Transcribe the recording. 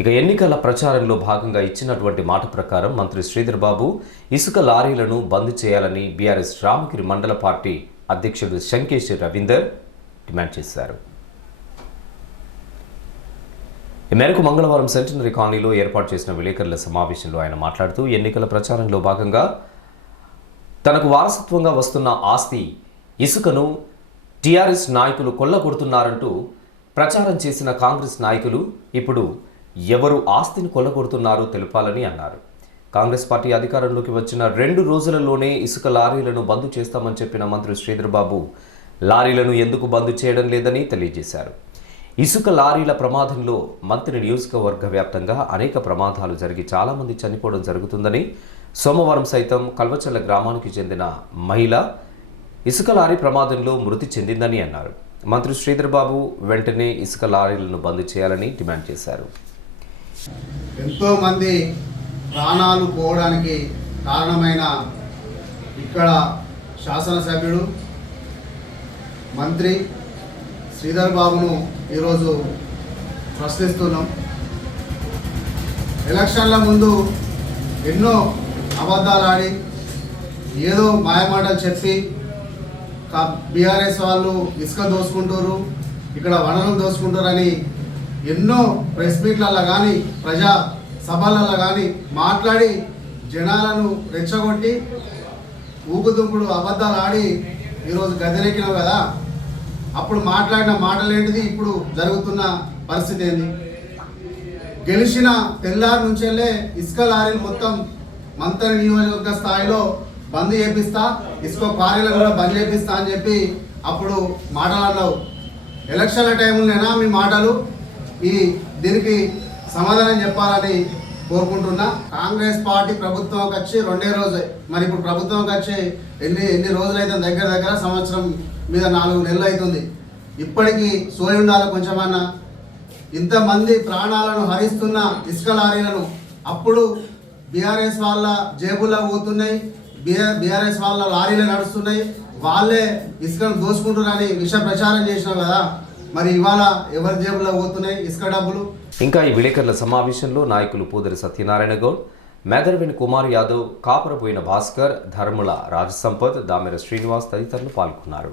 ఇక ఎన్నికల ప్రచారంలో భాగంగా ఇచ్చినటువంటి మాట ప్రకారం మంత్రి శ్రీధర్ బాబు ఇసుక లారీలను బంద్ చేయాలని బీఆర్ఎస్ రామగిరి మండల పార్టీ అధ్యక్షుడు శంకేశ్ రవీందర్ డిమాండ్ చేశారు. ఈ మేరకు మంగళవారం సెంటనరీ కాలనీలో ఏర్పాటు చేసిన విలేకరుల సమావేశంలో ఆయన మాట్లాడుతూ ఎన్నికల ప్రచారంలో భాగంగా తనకు వారసత్వంగా వస్తున్న ఆస్తి ఇసుకను టీఆర్ఎస్ నాయకులు కొల్లగొడుతున్నారంటూ ప్రచారం చేసిన కాంగ్రెస్ నాయకులు ఇప్పుడు ఎవరు ఆస్తిని కొల్లగొడుతున్నారో తెలపాలని అన్నారు. కాంగ్రెస్ పార్టీ అధికారంలోకి వచ్చిన రెండు రోజులలోనే ఇసుక లారీలను బంద్ చేస్తామని చెప్పిన మంత్రి శ్రీధర్బాబు లారీలను ఎందుకు బంద్ చేయడం లేదని తెలియజేశారు. ఇసుక లారీల ప్రమాదంలో మంత్రి నియోజకవర్గ వ్యాప్తంగా అనేక ప్రమాదాలు జరిగి చాలామంది చనిపోవడం జరుగుతుందని సోమవారం సైతం కల్వచల్ల గ్రామానికి చెందిన మహిళ ఇసుక లారీ ప్రమాదంలో మృతి చెందిందని అన్నారు. మంత్రి శ్రీధర్బాబు వెంటనే ఇసుక లారీలను బంద్ చేయాలని డిమాండ్ చేశారు. ఎంతో మంది ప్రాణాలు పోవడానికి కారణమైన ఇక్కడ శాసనసభ్యుడు మంత్రి శ్రీధర్ బాబును ఈరోజు ప్రశ్నిస్తున్నాం. ఎలక్షన్ల ముందు ఎన్నో అబద్ధాలు ఆడి ఏదో మాయమాటలు చెప్పి బీఆర్ఎస్ వాళ్ళు ఇసుక దోసుకుంటారు ఇక్కడ వనరులు దోసుకుంటారని ఎన్నో ప్రెస్ మీట్లలో కానీ ప్రజా సభలలో కానీ మాట్లాడి జనాలను రెచ్చగొట్టి ఊగుదుంపుడు అబద్ధాలు ఆడి ఈరోజు గదిరెక్కినావు కదా. అప్పుడు మాట్లాడిన మాటలేంటిది? ఇప్పుడు జరుగుతున్న పరిస్థితి ఏంది? గెలిచిన తెల్లారి నుంచెల్లే ఇసుక లారీలు మొత్తం మంత్రి నియోజకవర్గ స్థాయిలో బంద్ చేపిస్తా ఇసుక క్వారీలు కూడా బంద్ చేపిస్తా అని చెప్పి అప్పుడు మాటలు ఎలక్షన్ల టైంలోనైనా మీ మాటలు? ఈ దీనికి సమాధానం చెప్పాలని కోరుకుంటున్నా. కాంగ్రెస్ పార్టీ ప్రభుత్వంకి వచ్చి రెండే రోజే. మరి ఇప్పుడు ప్రభుత్వంకి వచ్చి ఎన్ని ఎన్ని రోజులైతే దగ్గర దగ్గర సంవత్సరం మీద నాలుగు నెలలు అవుతుంది. ఇప్పటికీ సోయి ఉండాలి కొంచెమన్నా. ఇంతమంది ప్రాణాలను హరిస్తున్న ఇసుక లారీలను అప్పుడు బీఆర్ఎస్ వాళ్ళ జేబుల్లో పోతున్నాయి. బీఆర్ఎస్ వాళ్ళ లారీలు నడుస్తున్నాయి. వాళ్ళే ఇసుకను దోసుకుంటున్నారని విష ప్రచారం చేసినాం కదా. మరి ఇవాళ ఎవరి జేబులో పోతున్నాయి? ఇసుక డబ్బులు? ఇంకా ఈ విలేకరుల సమావేశంలో నాయకులు పూదరి సత్యనారాయణ గౌడ్ మేదరవిని కుమార్ యాదవ్ కాపరపోయిన భాస్కర్ ధర్ముల రాజసంపత్ దామెర శ్రీనివాస్ తదితరులు పాల్గొన్నారు.